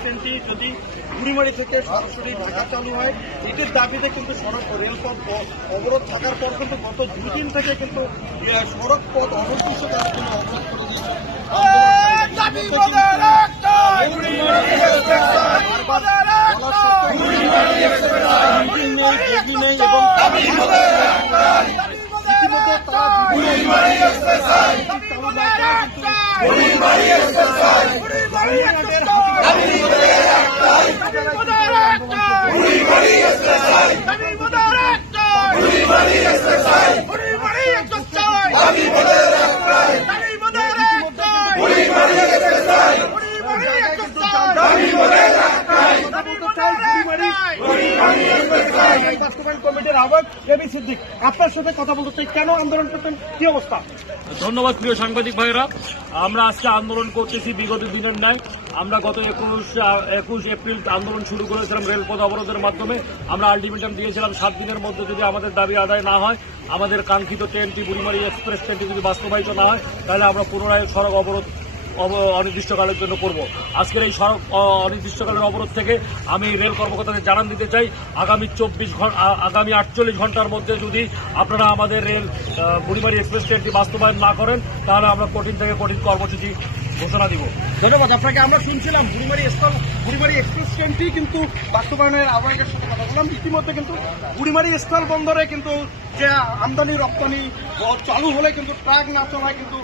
ট্রেনটি যদি বুড়িমারি থেকে সরাসরি ঢাকা চালু হয়, এটির দাবিতে কিন্তু সড়ক রেলপথ অবরোধ থাকার পর কিন্তু গত 2 দিন থেকে কিন্তু সড়ক পথ অনির্দিষ্টকালের জন্য অবরোধ করে দিয়েছে। বাস্তবায়ন কমিটির আহ্বায়ক এবি সিদ্দিক, আপনার সাথে কথা বলতে চাই, কেন আন্দোলন করতেন, কি অবস্থা? ধন্যবাদ প্রিয় সাংবাদিক ভাইরা। আমরা আজকে আন্দোলন করতেছি বিগত দিনের ন্যায়। আমরা গত 21 এপ্রিল আন্দোলন শুরু করেছিলাম রেলপথ অবরোধের মাধ্যমে। আমরা আলটিমেটাম দিয়েছিলাম 7 দিনের মধ্যে যদি আমাদের দাবি আদায় না হয়, আমাদের কাঙ্ক্ষিত ট্রেনটি বুড়িমারি এক্সপ্রেস ট্রেনটি যদি বাস্তবায়িত না হয়, তাহলে আমরা পুনরায় সড়ক অবরোধ অনির্দিষ্টকালের জন্য করব। আজকের এই সড়ক অনির্দিষ্টকালের অবরোধ থেকে আমি রেল কর্মকর্তাদের জানান দিতে চাই, আগামী 48 ঘন্টার মধ্যে যদি আপনারা আমাদের রেল বুড়িমারি এক্সপ্রেস ট্রেনটি বাস্তবায়ন না করেন, তাহলে আমরা কঠিন থেকে কঠিন কর্মসূচি ঘোষণা দিব। ধন্যবাদ আপনাকে। আমরা শুনছিলাম বুড়িমারি এক্সপ্রেস ট্রেনটি কিন্তু বাস্তবায়নের আহ্বায়কের সাথে কথা বললাম। ইতিমধ্যে কিন্তু বুড়িমারি স্থল বন্দরে কিন্তু যে আমদানি রপ্তানি চালু হলে কিন্তু ট্রাক না চলায় কিন্তু